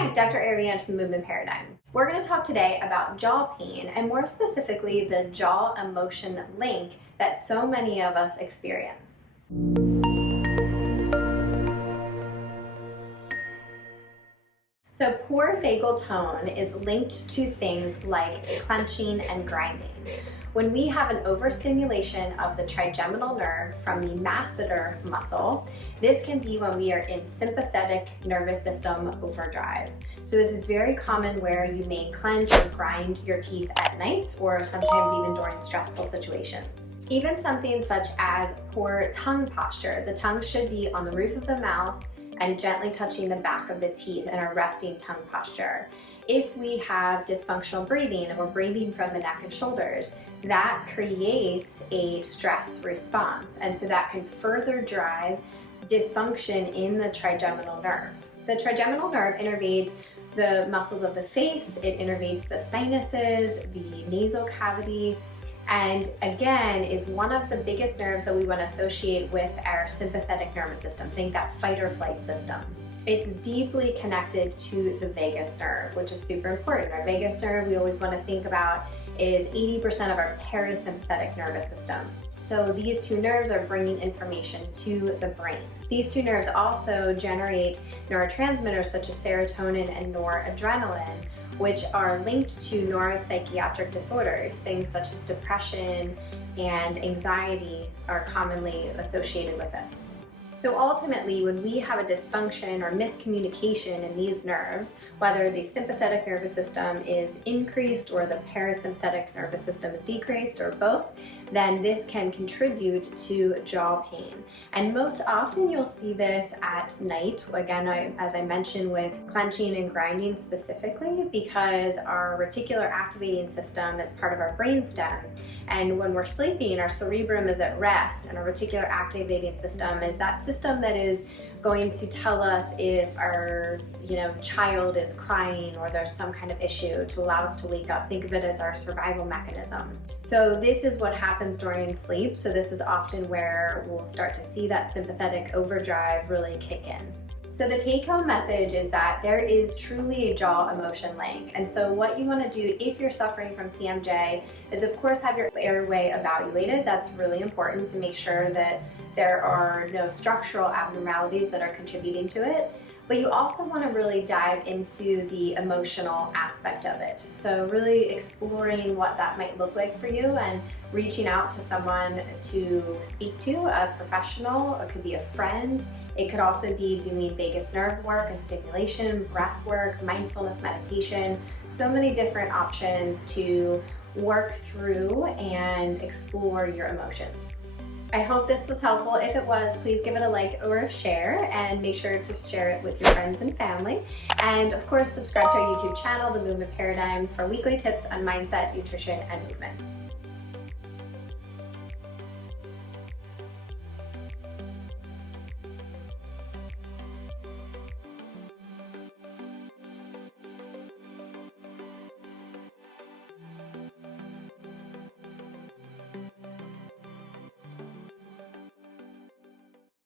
Hi, Dr. Ariane from Movement Paradigm. We're going to talk today about jaw pain and more specifically the jaw emotion link that so many of us experience. So poor vagal tone is linked to things like clenching and grinding. When we have an overstimulation of the trigeminal nerve from the masseter muscle, this can be when we are in sympathetic nervous system overdrive. So this is very common where you may clench or grind your teeth at night or sometimes even during stressful situations. Even something such as poor tongue posture. The tongue should be on the roof of the mouth and gently touching the back of the teeth in a resting tongue posture. If we have dysfunctional breathing or breathing from the neck and shoulders, that creates a stress response, and so that can further drive dysfunction in the trigeminal nerve. The trigeminal nerve innervates the muscles of the face, it innervates the sinuses, the nasal cavity, and again is one of the biggest nerves that we want to associate with our sympathetic nervous system. Think that fight or flight system. It's deeply connected to the vagus nerve, which is super important. Our vagus nerve, we always want to think about, is 80% of our parasympathetic nervous system. So these two nerves are bringing information to the brain. These two nerves also generate neurotransmitters such as serotonin and noradrenaline, which are linked to neuropsychiatric disorders. Things such as depression and anxiety are commonly associated with this. So ultimately, when we have a dysfunction or miscommunication in these nerves, whether the sympathetic nervous system is increased or the parasympathetic nervous system is decreased or both, then this can contribute to jaw pain. And most often you'll see this at night, again, as I mentioned, with clenching and grinding specifically, because our reticular activating system is part of our brainstem. And when we're sleeping, our cerebrum is at rest, and our reticular activating system is that system that is going to tell us if our child is crying or there's some kind of issue to allow us to wake up. Think of it as our survival mechanism. So this is what happens during sleep. So this is often where we'll start to see that sympathetic overdrive really kick in. So the take-home message is that there is truly a jaw emotion link. And so what you want to do if you're suffering from TMJ is, of course, have your airway evaluated. That's really important to make sure that there are no structural abnormalities that are contributing to it. But you also want to really dive into the emotional aspect of it. So really exploring what that might look like for you and reaching out to someone to speak to, a professional. It could be a friend. It could also be doing vagus nerve work and stimulation, breath work, mindfulness meditation. So many different options to work through and explore your emotions. I hope this was helpful. If it was, please give it a like or a share, and make sure to share it with your friends and family. And of course, subscribe to our YouTube channel, The Movement Paradigm, for weekly tips on mindset, nutrition, and movement.